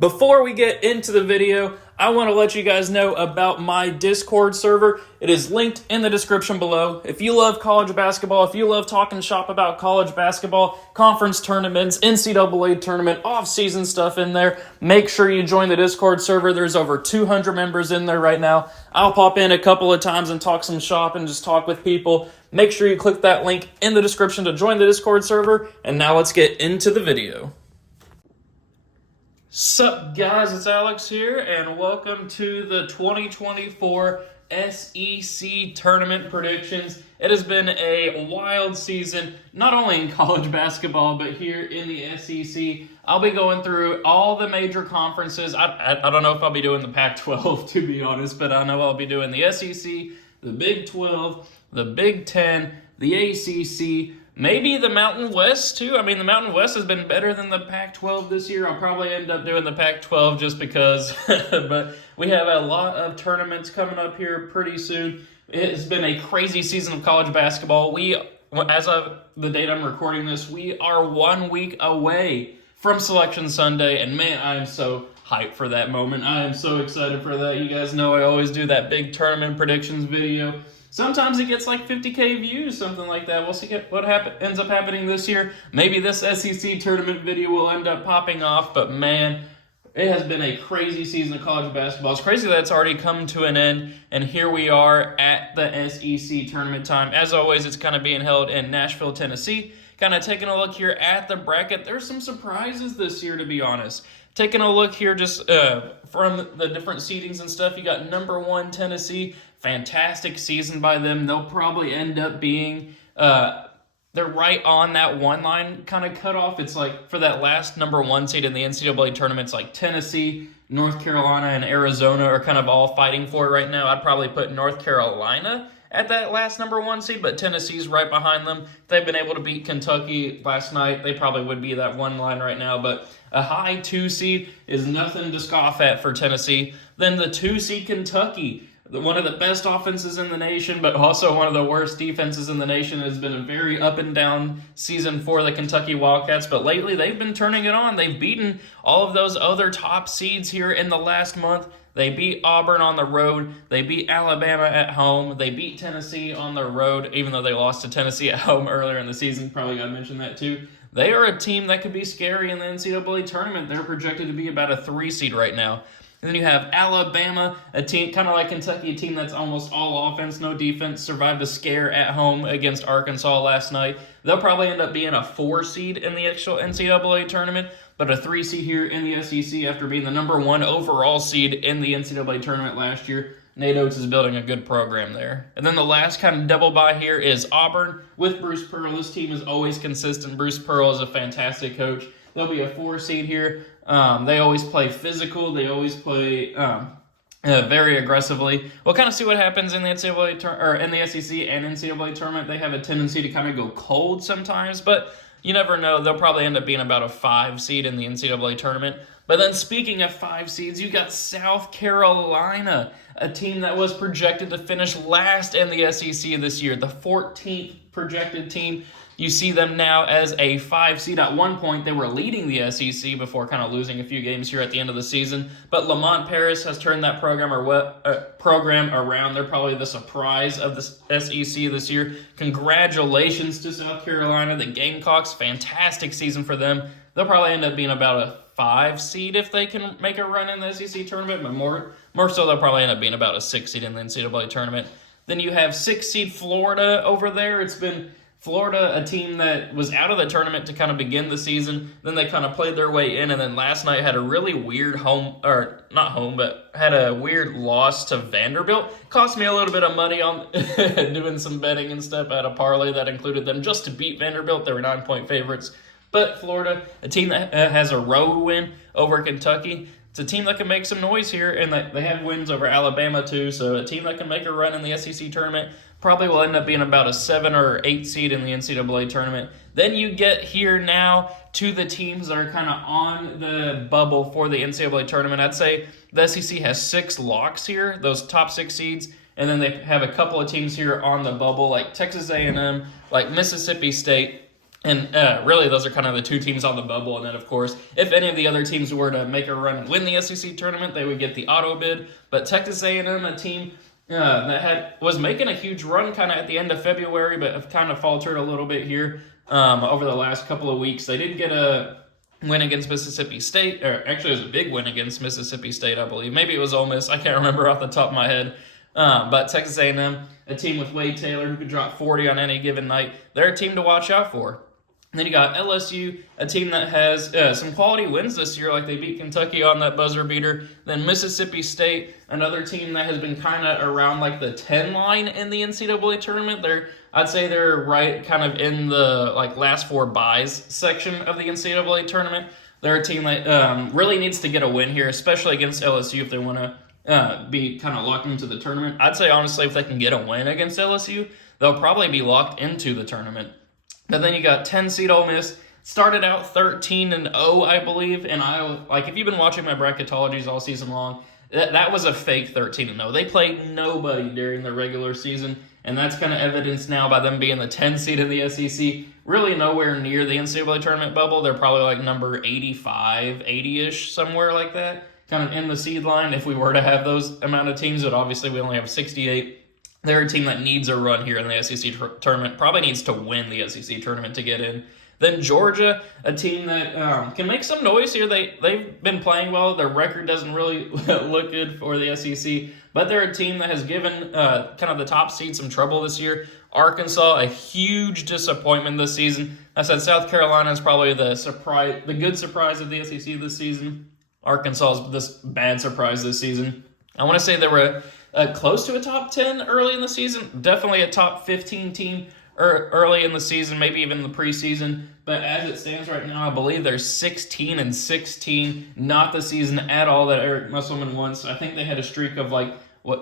Before we get into the video, I want to let you guys know about my Discord server. It is linked in the description below. If you love college basketball, if you love talking shop about college basketball, conference tournaments, NCAA tournament, off-season stuff in there, make sure you join the Discord server. There's over 200 members in there right now. I'll pop in a couple of times and talk some shop and just talk with people. Make sure you click that link in the description to join the Discord server. And now let's get into the video. Sup guys, it's Alex here, and welcome to the 2024 SEC Tournament Predictions. It has been a wild season, not only in college basketball, but here in the SEC. I'll be going through all the major conferences. I don't know if I'll be doing the Pac-12, to be honest, but I know I'll be doing the SEC, the Big 12, the Big 10, the ACC, maybe the Mountain West, too. I mean, the Mountain West has been better than the Pac-12 this year. I'll probably end up doing the Pac-12 just because. But we have a lot of tournaments coming up here pretty soon. It's been a crazy season of college basketball. As of the date I'm recording this, we are 1 week away from Selection Sunday. And man, I am so hyped for that moment. I am so excited for that. You guys know I always do that big tournament predictions video. Sometimes it gets like 50K views, something like that. We'll see what ends up happening this year. Maybe this SEC tournament video will end up popping off, but man, it has been a crazy season of college basketball. It's crazy that it's already come to an end, and here we are at the SEC tournament time. As always, it's kind of being held in Nashville, Tennessee. Kind of taking a look here at the bracket. There's some surprises this year, to be honest. Taking a look here just from the different seedings and stuff, you got number 1 Tennessee. Fantastic season by them. They'll probably end up being, they're right on that one line kind of cutoff. It's like for that last number 1 seed in the NCAA tournament, it's like Tennessee, North Carolina, and Arizona are kind of all fighting for it right now. I'd probably put North Carolina at that last number 1 seed, but Tennessee's right behind them. They've been able to beat Kentucky last night. They probably would be that one line right now, but a high 2 seed is nothing to scoff at for Tennessee. Then the 2 seed Kentucky, one of the best offenses in the nation, but also one of the worst defenses in the nation. It has been a very up and down season for the Kentucky Wildcats, but lately they've been turning it on. They've beaten all of those other top seeds here in the last month. They beat Auburn on the road. They beat Alabama at home. They beat Tennessee on the road, even though they lost to Tennessee at home earlier in the season. Probably got to mention that too. They are a team that could be scary in the NCAA tournament. They're projected to be about a 3 seed right now. And then you have Alabama, a team kind of like Kentucky, a team that's almost all offense, no defense, survived a scare at home against Arkansas last night. They'll probably end up being a 4 seed in the actual NCAA tournament, but a 3 seed here in the SEC after being the number 1 overall seed in the NCAA tournament last year. Nate Oates is building a good program there. And then the last kind of double bye here is Auburn with Bruce Pearl. This team is always consistent. Bruce Pearl is a fantastic coach. They'll be a 4 seed here. They always play physical. They always play very aggressively. We'll kind of see what happens in the NCAA or in the SEC and NCAA tournament. They have a tendency to kind of go cold sometimes, but you never know. They'll probably end up being about a 5 seed in the NCAA tournament. But then speaking of 5 seeds, you got South Carolina, a team that was projected to finish last in the SEC this year, the 14th projected team. You see them now as a 5 seed. At one point, they were leading the SEC before kind of losing a few games here at the end of the season. But Lamont Paris has turned that program around. They're probably the surprise of the SEC this year. Congratulations to South Carolina. The Gamecocks, fantastic season for them. They'll probably end up being about a 5 seed if they can make a run in the SEC tournament. But more so, they'll probably end up being about a 6 seed in the NCAA tournament. Then you have 6 seed Florida over there. It's been Florida, a team that was out of the tournament to kind of begin the season. Then they kind of played their way in, and then last night had a really weird had a weird loss to Vanderbilt. Cost me a little bit of money on doing some betting and stuff. I had a parlay that included them just to beat Vanderbilt. They were 9-point favorites. But Florida, a team that has a road win over Kentucky. It's a team that can make some noise here, and they have wins over Alabama too, so a team that can make a run in the SEC tournament probably will end up being about a 7 or 8 seed in the NCAA tournament. Then you get here now to the teams that are kind of on the bubble for the NCAA tournament. I'd say the SEC has 6 locks here, those top 6 seeds, and then they have a couple of teams here on the bubble like Texas A&M, like Mississippi State, And really, those are kind of the two teams on the bubble. And then, of course, if any of the other teams were to make a run and win the SEC tournament, they would get the auto bid. But Texas A&M, a team that was making a huge run kind of at the end of February, but have kind of faltered a little bit here over the last couple of weeks. They did get a win against Mississippi State, or actually it was a big win against Mississippi State, I believe. Maybe it was Ole Miss. I can't remember off the top of my head. But Texas A&M, a team with Wade Taylor who could drop 40 on any given night, they're a team to watch out for. And then you got LSU, a team that has some quality wins this year, like they beat Kentucky on that buzzer beater. Then Mississippi State, another team that has been kind of around like the 10 line in the NCAA tournament. I'd say they're right kind of in the like last four buys section of the NCAA tournament. They're a team that really needs to get a win here, especially against LSU if they want to be kind of locked into the tournament. I'd say honestly, if they can get a win against LSU, they'll probably be locked into the tournament. But then you got 10 seed Ole Miss, started out 13-0, I believe. And if you've been watching my bracketologies all season long, that was a fake 13-0. They played nobody during the regular season, and that's kind of evidenced now by them being the 10 seed in the SEC. Really nowhere near the NCAA tournament bubble. They're probably like number 85, 80-ish, somewhere like that, kind of in the seed line. If we were to have those amount of teams, but obviously we only have 68. They're a team that needs a run here in the SEC tournament, probably needs to win the SEC tournament to get in. Then Georgia, a team that can make some noise here. They've been playing well. Their record doesn't really look good for the SEC, but they're a team that has given kind of the top seed some trouble this year. Arkansas, a huge disappointment this season. I said South Carolina is probably the good surprise of the SEC this season. Arkansas is this bad surprise this season. I want to say they were close to a top 10 early in the season. Definitely a top 15 team early in the season, maybe even the preseason. But as it stands right now, I believe they're 16-16. Not the season at all that Eric Musselman wants. I think they had a streak of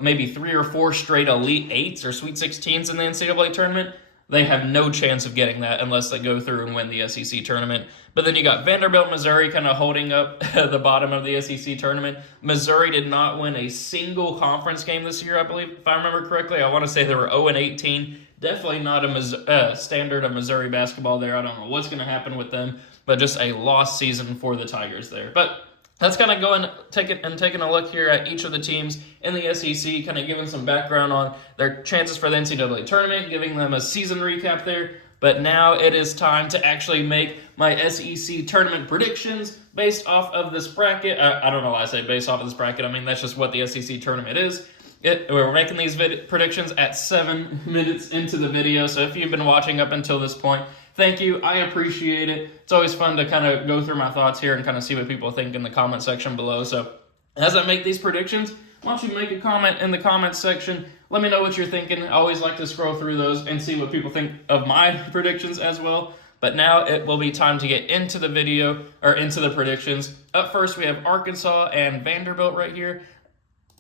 maybe 3 or 4 straight Elite Eights or Sweet 16s in the NCAA tournament. They have no chance of getting that unless they go through and win the SEC tournament. But then you got Vanderbilt, Missouri kind of holding up the bottom of the SEC tournament. Missouri did not win a single conference game this year, I believe. If I remember correctly, I want to say they were 0-18. Definitely not a standard of Missouri basketball there. I don't know what's going to happen with them, but just a lost season for the Tigers there. But that's kind of taking a look here at each of the teams in the SEC, kind of giving some background on their chances for the NCAA tournament, giving them a season recap there. But now it is time to actually make my SEC tournament predictions based off of this bracket. I don't know why I say based off of this bracket. I mean, that's just what the SEC tournament is. We're making these predictions at 7 minutes into the video, so if you've been watching up until this point, thank you. I appreciate it. It's always fun to kind of go through my thoughts here and kind of see what people think in the comment section below. So as I make these predictions, why don't you make a comment in the comments section. Let me know what you're thinking. I always like to scroll through those and see what people think of my predictions as well. But now it will be time to get into the video, or into the predictions. Up first, we have Arkansas and Vanderbilt right here.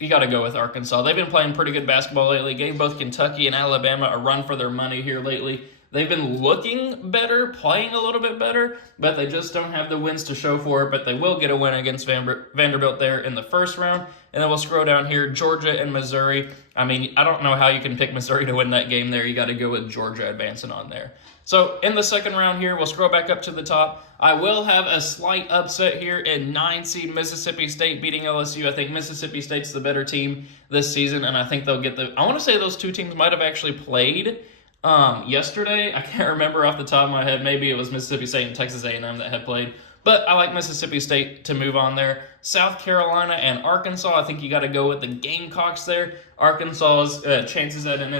You got to go with Arkansas. They've been playing pretty good basketball lately. Gave both Kentucky and Alabama a run for their money here lately. They've been looking better, playing a little bit better, but they just don't have the wins to show for it. But they will get a win against Vanderbilt there in the first round. And then we'll scroll down here, Georgia and Missouri. I mean, I don't know how you can pick Missouri to win that game there. You got to go with Georgia advancing on there. So in the second round here, we'll scroll back up to the top. I will have a slight upset here in 9-seed Mississippi State beating LSU. I think Mississippi State's the better team this season, and I think they'll get I want to say those two teams might have actually played yesterday. I can't remember off the top of my head. Maybe it was Mississippi State and Texas A&M that had played. But I like Mississippi State to move on there. South Carolina and Arkansas, I think you got to go with the Gamecocks there. Arkansas's chances at an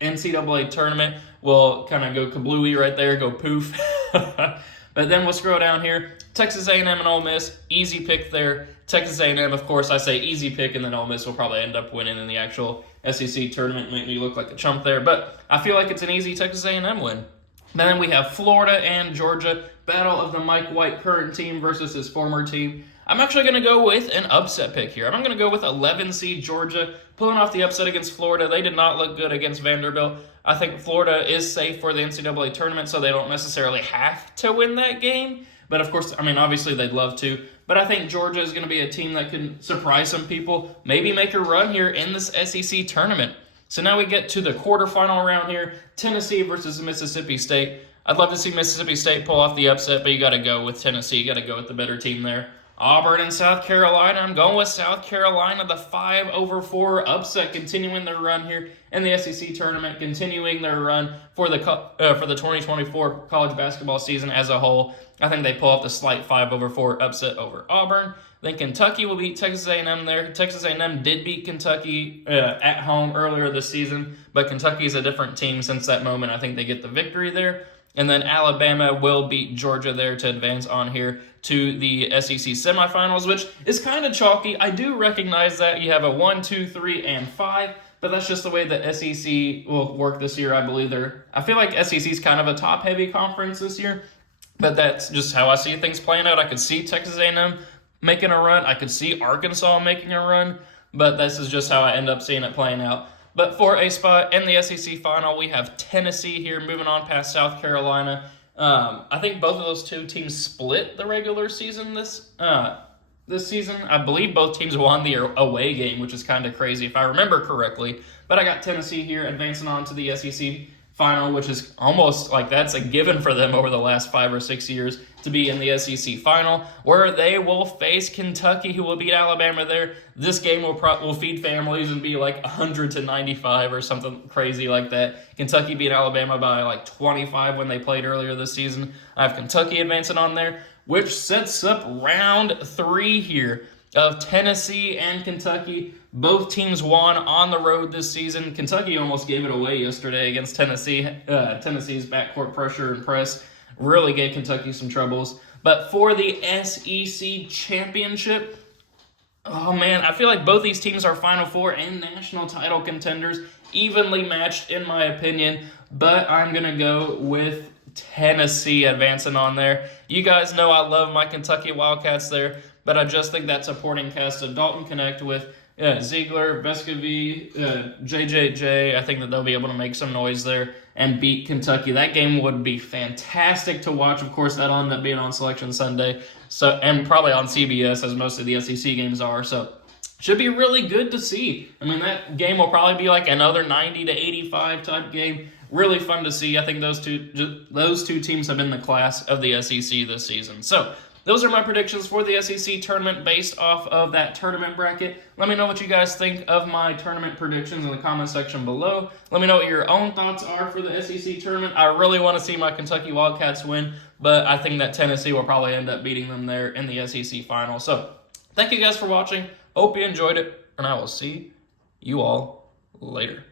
NCAA tournament will kind of go kablooey right there, go poof. But then we'll scroll down here. Texas A&M and Ole Miss, easy pick there. Texas A&M, of course, I say easy pick, and then Ole Miss will probably end up winning in the actual SEC tournament, make me look like a chump there. But I feel like it's an easy Texas A&M win. Then we have Florida and Georgia, battle of the Mike White current team versus his former team. I'm actually going to go with an upset pick here. I'm going to go with 11-seed Georgia, pulling off the upset against Florida. They did not look good against Vanderbilt. I think Florida is safe for the NCAA tournament, so they don't necessarily have to win that game. But of course, I mean, obviously they'd love to. But I think Georgia is going to be a team that can surprise some people, maybe make a run here in this SEC tournament. So now we get to the quarterfinal round here, Tennessee versus Mississippi State. I'd love to see Mississippi State pull off the upset, but you got to go with Tennessee. You got to go with the better team there. Auburn and South Carolina. I'm going with South Carolina, the 5-over-4 upset, continuing their run here in the SEC tournament, continuing their run for the 2024 college basketball season as a whole. I think they pull off the slight 5-over-4 upset over Auburn. Then Kentucky will beat Texas A&M there. Texas A&M did beat Kentucky at home earlier this season, but Kentucky is a different team since that moment. I think they get the victory there. And then Alabama will beat Georgia there to advance on here to the SEC semifinals, which is kind of chalky. I do recognize that you have a 1, 2, 3, and 5, but that's just the way the SEC will work this year. I feel like SEC is kind of a top-heavy conference this year, but that's just how I see things playing out. I could see Texas A&M making a run. I could see Arkansas making a run, but this is just how I end up seeing it playing out. But for a spot in the SEC final, we have Tennessee here, moving on past South Carolina. I think both of those two teams split the regular season this season. I believe both teams won the away game, which is kind of crazy if I remember correctly. But I got Tennessee here advancing on to the SEC final, which is almost like that's a given for them over the last 5 or 6 years to be in the SEC final, where they will face Kentucky, who will beat Alabama there. This game will feed families and be like 100-95 or something crazy like that. Kentucky beat Alabama by like 25 when they played earlier this season. I have Kentucky advancing on there, which sets up round 3 here of Tennessee and Kentucky. Both teams won on the road this season. Kentucky almost gave it away yesterday against Tennessee. Tennessee's backcourt pressure and press really gave Kentucky some troubles. But for the SEC championship, oh man, I feel like both these teams are Final Four and national title contenders, evenly matched in my opinion, but I'm going to go with Tennessee advancing on there. You guys know I love my Kentucky Wildcats there, but I just think that supporting cast of Dalton Connect with Ziegler, Vescovi, JJJ, I think that they'll be able to make some noise there and beat Kentucky. That game would be fantastic to watch. Of course, that'll end up being on Selection Sunday, and probably on CBS, as most of the SEC games are. So should be really good to see. I mean, that game will probably be like another 90-85 type game. Really fun to see. I think those two teams have been the class of the SEC this season. So those are my predictions for the SEC tournament based off of that tournament bracket. Let me know what you guys think of my tournament predictions in the comment section below. Let me know what your own thoughts are for the SEC tournament. I really want to see my Kentucky Wildcats win, but I think that Tennessee will probably end up beating them there in the SEC final. So thank you guys for watching. Hope you enjoyed it, and I will see you all later.